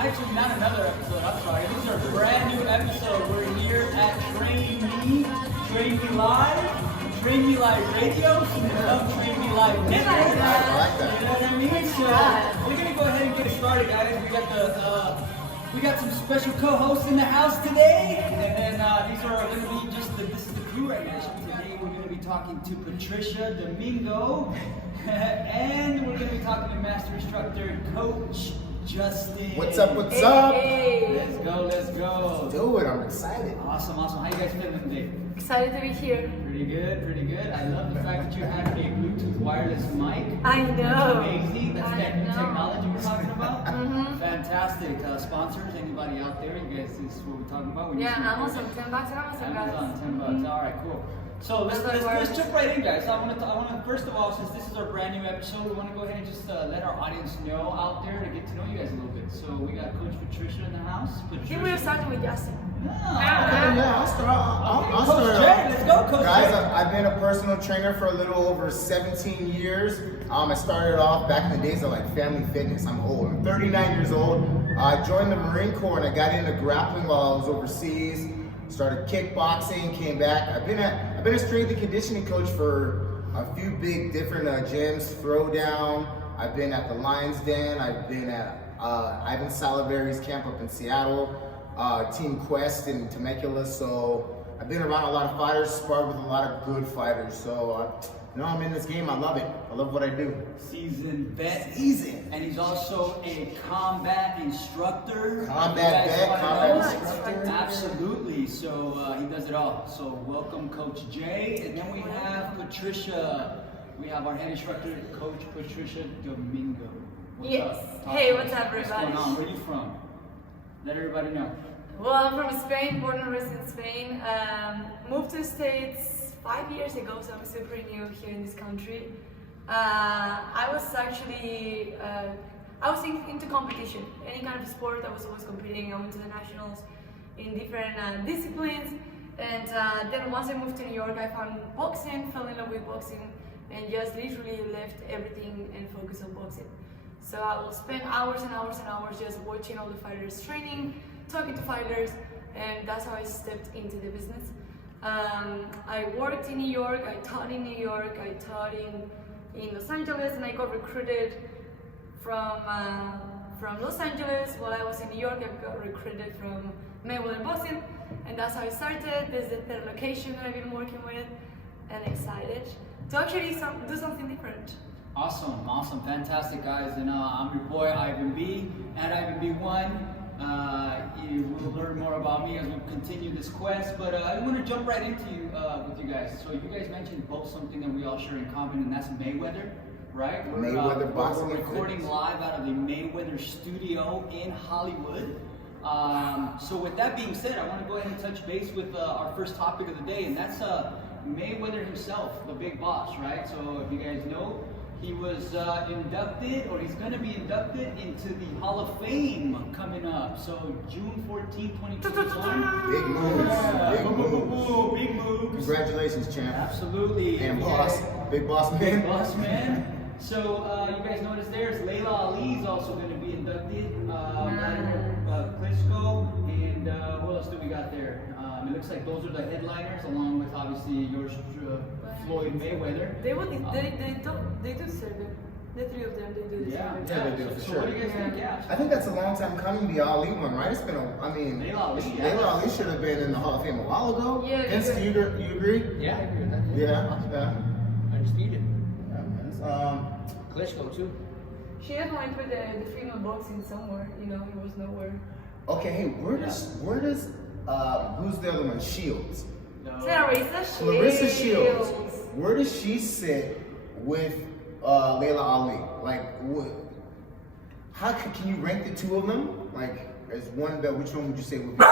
actually not another episode, I'm sorry. This is our brand new episode. We're here at Train Me Live Radio, Train Me Live Network. I like that. You know what I mean? So we're gonna go ahead and get started, guys. We got some special co-hosts in the house today, and these are going to be this is the crew right now. Today we're going to be talking to Patricia Domingo, and we're going to be talking to Master Instructor Coach Justin. What's up? What's up? Hey. Let's go. Let's do it. I'm excited. Awesome. How you guys feeling today? Excited to be here. Pretty good. I love the fact that you have a Bluetooth wireless mic. I know. Amazing. That's that new technology we're talking about. Mm-hmm. Fantastic. Sponsors, anybody out there? You guys, this is what we're talking about. Yeah, Amazon, $10 on Amazon, guys. $10. All right, cool. So let's jump right in, guys. I want to first of all, since this is our brand new episode, we want to go ahead and just let our audience know out there to get to know you guys a little bit. So we got Coach Patricia in the house. Here we're starting with Justin. I'll start. Coach Jay, let's go, Coach Guys, Jay. I've been a personal trainer for a little over 17 years. I started off back in the days of like family fitness. I'm old. I'm 39 years old. I joined the Marine Corps and I got into grappling while I was overseas. Started kickboxing, came back. I've been a strength and conditioning coach for a few big different gyms. Throwdown. I've been at the Lions Den. I've been at Ivan Salivari's camp up in Seattle. Team Quest in Temecula. So I've been around a lot of fighters, sparred with a lot of good fighters. So I'm in this game. I love it. I love what I do. Seasoned vet. And he's also a combat instructor. Combat instructor. Absolutely. So he does it all. So welcome, Coach Jay. And then we have Patricia. We have our head instructor, Coach Patricia Domingo. What's up? Hey, what's up, everybody? What's going on? Where are you from? Let everybody know. Well, I'm from Spain, born and raised in Spain. Moved to the States 5 years ago, so I'm super new here in this country. I was into competition. Any kind of sport, I was always competing. I went to the nationals in different disciplines. And then once I moved to New York, I found boxing, fell in love with boxing, and just literally left everything and focused on boxing. So I will spend hours and hours and hours just watching all the fighters training, talking to fighters, and that's how I stepped into the business. I worked in New York, I taught in New York, I taught in Los Angeles, and I got recruited from Los Angeles. While I was in New York, I got recruited from Mayweather Boxing, and that's how I started. This is the third location that I've been working with, and excited to actually do something different. Awesome, fantastic, guys. And I'm your boy Ivan B at Ivan B1. You will learn more about me as we continue this quest, but I want to jump right into with you guys. So you guys mentioned both something that we all share in common, and that's Mayweather, right? Mayweather Boxing. We're recording live out of the Mayweather studio in Hollywood. So with that being said, I want to go ahead and touch base with our first topic of the day, and that's Mayweather himself, the big boss, right? So if you guys know, he was inducted, or he's going to be inducted into the Hall of Fame coming up. So June 14, 2021. Big moves. Big moves. Congratulations, champ. Absolutely. And boss. Big boss man. Big boss man. So you guys noticed there's Layla Ali is also going to be inducted. Klitschko, and what else do we got there? It looks like those are the headliners, along with obviously yours, Floyd Mayweather. They do serve it. The three of them, they do this. Yeah, they do for So sure. what do you guys think? Yeah. I think that's a long time coming, the Ali one, right? It's been Layla Ali, yeah. Layla Ali should have been in the Hall of Fame a while ago. Yeah, Vince, do you agree? Yeah, I agree with that. Yeah. Undisputed. Klitschko too. She definitely put the female boxing somewhere, it was nowhere. Okay, hey, where does who's the other one? Shields. Clarissa Shields. Where does she sit with Layla Ali? Like, how can you rank the two of them? Like, as one, which one would you say would be? I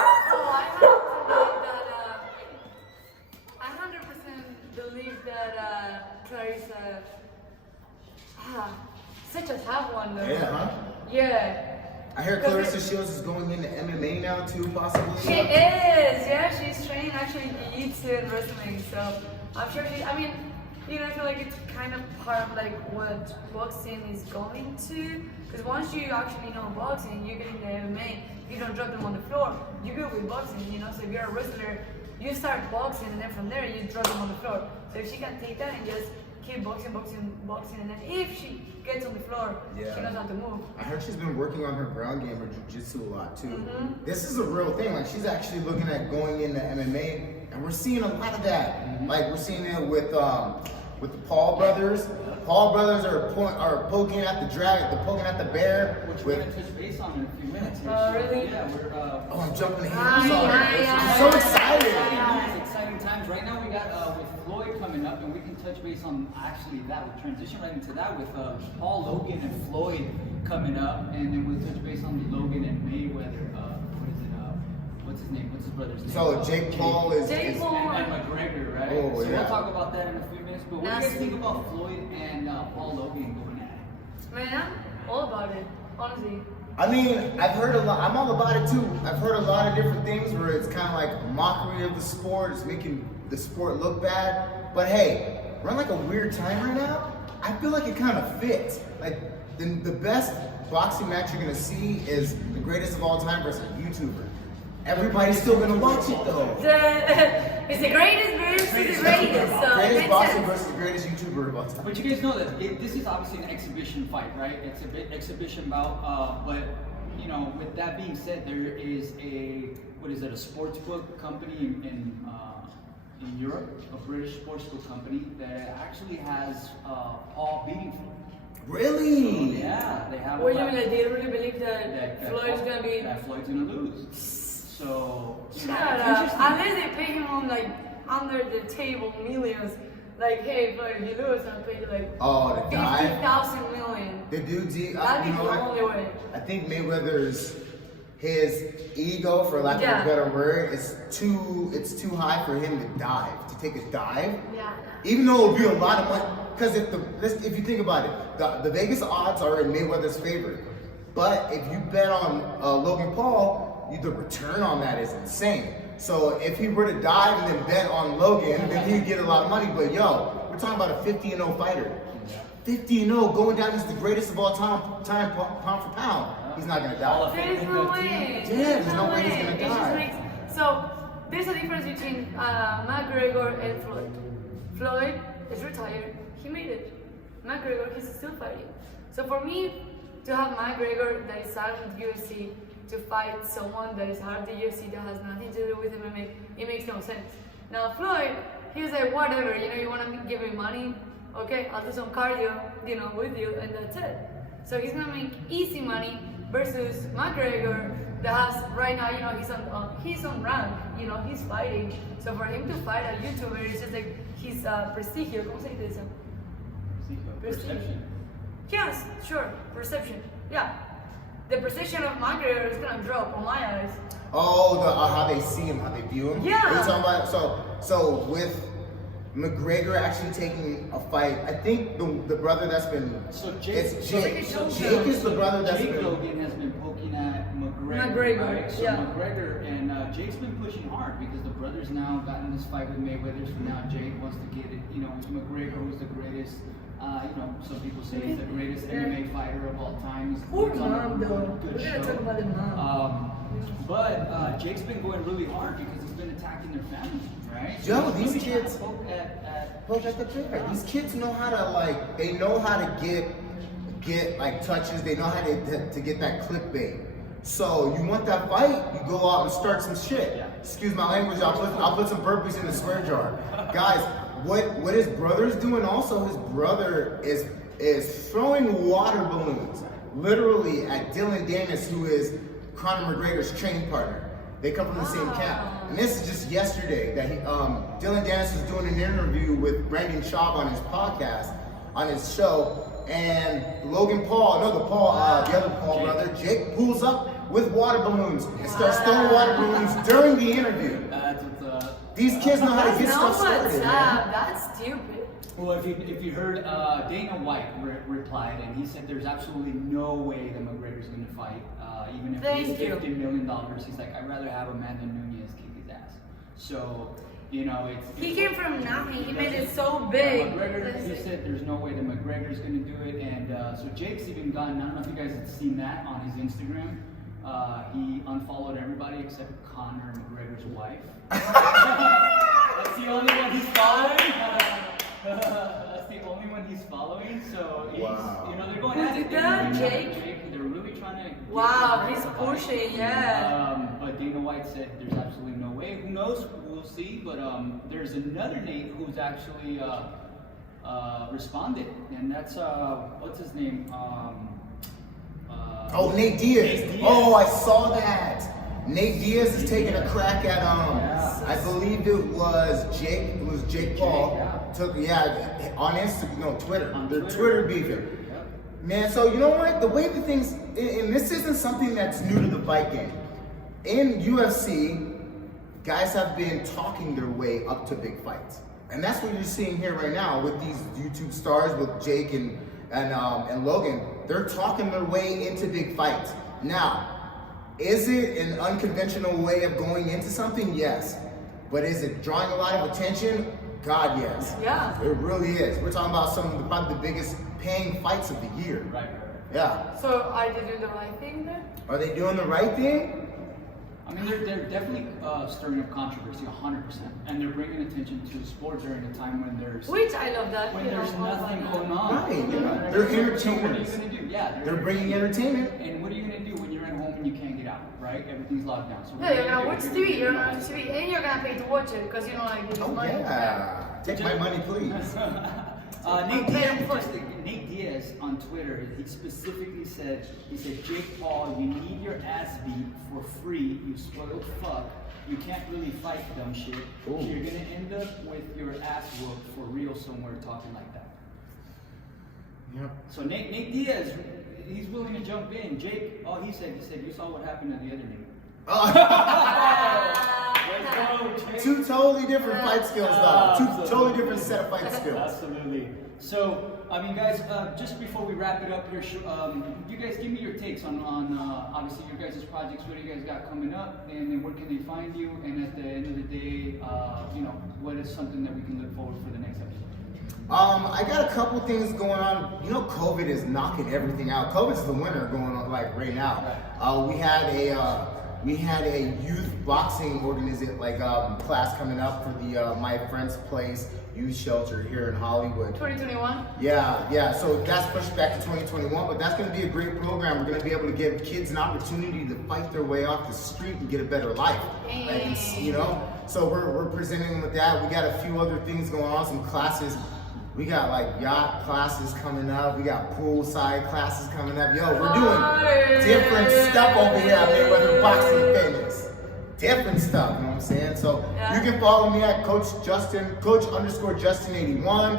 100% believe that Clarissa, such a tough one though. Yeah, huh? Yeah. I hear Clarissa Shields is going into MMA now too, possibly. She is, yeah. She's training actually jiu-jitsu and wrestling, so I'm sure You know, I feel like it's kind of part of like what boxing is going to. Because once you actually know boxing, you get into MMA, you don't drop them on the floor. You go with boxing, you know. So if you're a wrestler, you start boxing, and then from there you drop them on the floor. So if she can take that and just keep boxing, and then if she gets on the floor, she knows how to move. I heard she's been working on her ground game, her jiu-jitsu a lot too. Mm-hmm. This is a real thing. Like she's actually looking at going into MMA, and we're seeing a lot of that. Like we're seeing it with the Paul brothers. Paul brothers are poking at the poking at the bear. Which we're going to touch base on in a few minutes. Really? Yeah, we're. Oh, I'm jumping ahead. Hi, I'm sorry. hi, I'm hi. so excited. It's exciting times. Right now we got with Floyd coming up, and we can touch base on actually that. We'll transition right into that with Paul Logan and Floyd coming up, and then we'll touch base on the Logan and Mayweather. What is it? What's his name? What's his brother's name? So Jake Paul is. Jake Paul. And McGregor, right? Oh, so yeah. we'll talk about that in a few minutes. But what do you guys Nasty. think about Floyd and Paul Logan going at it? Man, I'm all about it, honestly. I mean, I've heard a lot. I'm all about it too. I've heard a lot of different things where it's kind of like mockery of the sport. It's making the sport look bad. But hey, we're in like a weird time right now. I feel like it kind of fits. Like the best boxing match you're gonna see is the greatest of all time versus a YouTuber. Everybody's still gonna watch it though. It's the greatest versus the greatest. So it Greatest makes boxing sense. versus the greatest YouTuber of all time. But you guys know that this is obviously an exhibition fight, right? It's a bit exhibition bout. But you know, with that being said, there is a sports book company in Europe, a British sports book company that actually has Paul beating Floyd. Really? Yeah, they have. What do you mean? Like, they really believe that Floyd's gonna be. That Floyd's gonna lose. So you know, Shut it's up. interesting. Unless they pay him on like under the table millions. Like, hey, Floyd, if you lose, I'll pay you like Oh, the guy. 50,000 million. The dude's That'd be you know the what? only way. I think Mayweather's his ego, for lack of Yeah. a better word, it's too high for him to dive, to take a dive. Yeah. Even though it would be a lot of money, because if you think about it, the Vegas odds are in Mayweather's favor. But if you bet on Logan Paul, the return on that is insane. So if he were to dive and then bet on Logan, then he'd get a lot of money. But yo, we're talking about a 50-0 fighter. 50-0 going down as the greatest of all time pound for pound. He's not gonna die. There's no way. Yeah, there's no way he's gonna It just die. makes, so there's a difference between McGregor and Floyd. Floyd is retired. He made it. McGregor, he's still fighting. So for me to have McGregor that is out of the UFC to fight someone that is out of the UFC that has nothing to do with MMA, it makes no sense. Now Floyd, he's like, whatever, you want to give me money? Okay, I'll do some cardio, with you, and that's it. So he's gonna make easy money versus McGregor that has right now, he's on rank, he's fighting. So for him to fight a YouTuber, it's just like his prestigio, ¿cómo se dice eso? Perception. Yes, sure, perception. Yeah, the perception of McGregor is gonna drop on my eyes. Oh, how they see him, how they view him. Yeah. You're talking about so with McGregor actually taking a fight. I think the brother that's been Jake is the brother that's Jake been. Logan has been poking at McGregor. McGregor, Right? So yeah. McGregor and Jake's been pushing hard because the brothers now got in this fight with Mayweather. So now Jake wants to get it. McGregor, who's the greatest. Some people say he's the greatest MMA fighter of all time. He's Poor puts on a mom, though. good We're gonna show. talk about the mom. But Jake's been going really hard because he's been attacking their family, right? Yo, So he's these really kids- trying to poke at Poke at the bear. These kids know how to they know how to get like touches. They know how to get that clickbait. So you want that fight, you go out and start some shit. Yeah. Excuse my language. I'll put some burpees in the swear jar, guys. What his brother's doing also? His brother is throwing water balloons, literally at Dylan Dennis, who is Conor McGregor's training partner. They come from the same camp. And this is just yesterday that Dylan Dennis was doing an interview with Brandon Schaub on his podcast, on his show, and Logan Paul, the other Paul brother, Jake pulls up with water balloons and starts throwing water balloons during the interview. That's what's up. These kids know how to That's get not stuff started, what's man. up. That's stupid. Well, if you heard Dana White replied, and he said there's absolutely no way that McGregor's going to fight, even if Thank he's you. $50 million. He's like, I'd rather have Amanda Nunes kick his ass. So You know, it's He came from nothing. He made it so big. McGregor, he said there's no way that McGregor's going to do it, and so Jake's even gotten. I don't know if you guys have seen that on his Instagram. He unfollowed everybody except Conor McGregor's wife. That's the only one he's following. That's the only one he's following. So he's, Wow. you know, they're going Who at did it. that? They're Jake? They're really trying to. Wow, get he's McGregor fight. pushing, yeah. But Dana White said there's absolutely no way. Who knows? We'll see. But there's another Nate who's actually responded, and that's what's his name? Oh, Nate Diaz. Nate Diaz. Oh, I saw that. Nate Diaz is taking a crack at Yeah. I believe it was Jake. It was Jake Paul. Yeah. On Instagram, no, Twitter. On They're Twitter. Twitter beefing. Yep. Man, so you know what? The way the things, and this isn't something that's new to the fight game. In UFC, guys have been talking their way up to big fights, and that's what you're seeing here right now with these YouTube stars, with Jake and Logan. They're talking their way into big fights. Now, is it an unconventional way of going into something? Yes. But is it drawing a lot of attention? God, yes. Yeah. It really is. We're talking about some of probably the biggest paying fights of the year. Right. Yeah. So are they doing the right thing then? Are they doing the right thing? I mean, they're definitely stirring up controversy, 100%, and they're bringing attention to sport during a time when there's Which I love that. when you know, there's all nothing about going that. on. Right, yeah. Right. They're So what are you entertainers. gonna do? Yeah, They're bringing entertainment. And what are you gonna do when you're at home and you can't get out? Right? Everything's locked down. So what Yeah, are you're you gonna do? watch TV, you're gonna watch TV, and you're gonna pay to watch it because you don't like this Oh money. yeah. Take my money, please. Nate Diaz on Twitter, he specifically said, Jake Paul, you need your ass beat for free, you spoiled fuck. You can't really fight dumb shit. Ooh. You're gonna end up with your ass whooped for real somewhere talking like that. Yep. So Nate Diaz, he's willing to jump in. Jake, he said, you saw what happened to the other Nate. Let's go, Jake. Two totally different fight skills, though. Two Absolutely. totally different set of fight skills. Absolutely. So, I mean, guys, just before we wrap it up here, you guys give me your takes on obviously your guys' projects. What do you guys got coming up, and then where can they find you? And at the end of the day, you know, what is something that we can look forward for the next episode? I got a couple things going on. You know, COVID is knocking everything out. COVID's the winner going on like right now. We had a youth boxing class coming up for the My Friend's Place youth shelter here in Hollywood. 2021? Yeah. So that's pushed back to 2021, but that's going to be a great program. We're going to be able to give kids an opportunity to fight their way off the street and get a better life. Dang. You know, so we're presenting them with that. We got a few other things going on, some classes. We got like yacht classes coming up. We got poolside classes coming up. Yo, we're doing different stuff over here at Mayweather Boxing Fitness. Different stuff, you know what I'm saying? So you can follow me at Coach_Justin81.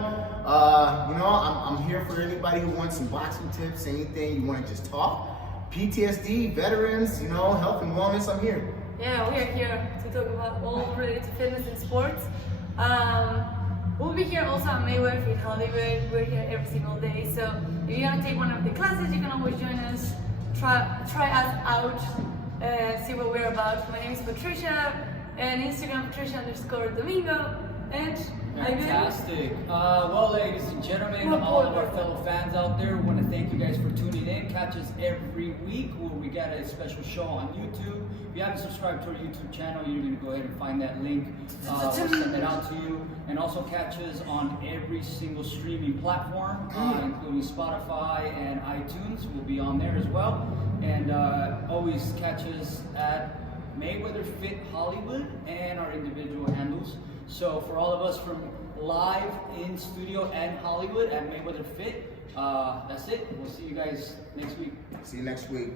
You know, I'm here for anybody who wants some boxing tips, anything you want to just talk. PTSD, veterans, you know, health and wellness, I'm here. Yeah, we are here to talk about all related to fitness and sports. We'll be here also at Mayweather in Hollywood. We're here every single day. So if you want to take one of the classes, you can always join us. Try us out. See what we're about. My name is Patricia, and Instagram Patricia_Domingo. And Fantastic. Well, ladies and gentlemen, all of our fellow fans out there, we want to thank you guys for tuning in. Catch us every week where we got a special show on YouTube. If you haven't subscribed to our YouTube channel, you're going to go ahead and find that link. We'll send it out to you. And also catch us on every single streaming platform, including Spotify and iTunes. We'll be on there as well. And always catch us at Mayweather Fit Hollywood and our individual handles. So for all of us from live in studio and Hollywood at Mayweather Fit, that's it. We'll see you guys next week. See you next week.